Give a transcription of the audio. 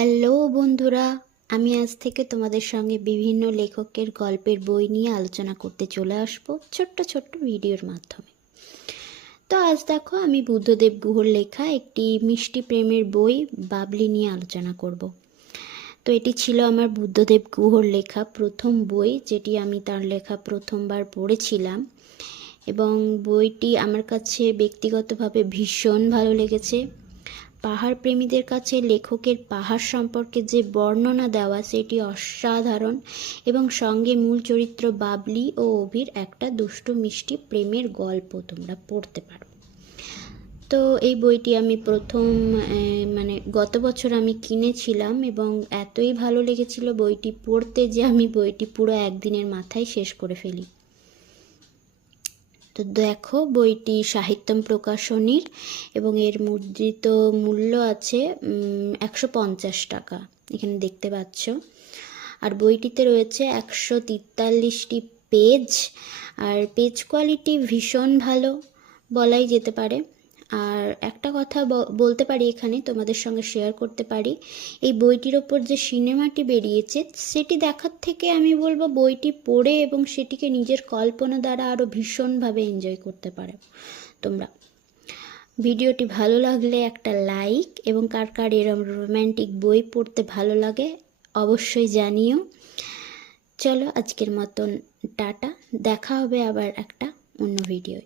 Hello বন্ধুরা, আমি আজ থেকে তোমাদের সঙ্গে বিভিন্ন লেখকের গল্পের বই নিয়ে আলোচনা করতে চলে আসবো ছোট্ট ছোট্ট ভিডিওর মাধ্যমে। তো আজ দেখো আমি বুদ্ধদেব গুহর লেখা একটি মিষ্টি প্রেমের বই বাবলি নিয়ে আলোচনা করব। তো এটি ছিল আমার বুদ্ধদেব গুহর লেখা প্রথম বই, যেটি আমি তার লেখা প্রথমবার পড়েছিলাম এবং বইটি আমার কাছে ব্যক্তিগতভাবে ভীষণ ভালো লেগেছে। পাহাড় প্রেমীদের কাছে লেখকের পাহাড় সম্পর্কে যে বর্ণনা দেওয়া সেটি অসাধারণ এবং সঙ্গে মূল চরিত্র বাবলি ও অভির একটা দুষ্টু মিষ্টি প্রেমের গল্প তোমরা পড়তে পারো। তো এই বইটি আমি প্রথম গত বছর আমি কিনেছিলাম এবং এতই ভালো লেগেছিল বইটি পড়তে যে আমি বইটি পুরো একদিনের মাথায় শেষ করে ফেলি। তো দেখো বইটি সাহিত্যম প্রকাশনীর এবং এর মুদ্রিত মূল্য আছে 150 টাকা, এখানে দেখতে পাচ্ছ। আর বইটিতে রয়েছে 143টি পেজ, আর পেজ কোয়ালিটি ভীষণ ভালো বলাই যেতে পারে। আর একটা কথা বলতে পারি, এখানে তোমাদের সঙ্গে শেয়ার করতে পারি, এই বইটির ওপর যে সিনেমাটি বেরিয়েছে সেটি দেখার থেকে আমি বলবো বইটি পড়ে এবং সেটিকে নিজের কল্পনা দ্বারা আরও ভীষণভাবে এনজয় করতে পারো তোমরা। ভিডিওটি ভালো লাগলে একটা লাইক, এবং কার কার এরম রোম্যান্টিক বই পড়তে ভালো লাগে অবশ্যই জানিও। চলো আজকের মতন টাটা, দেখা হবে আবার একটা অন্য ভিডিওয়।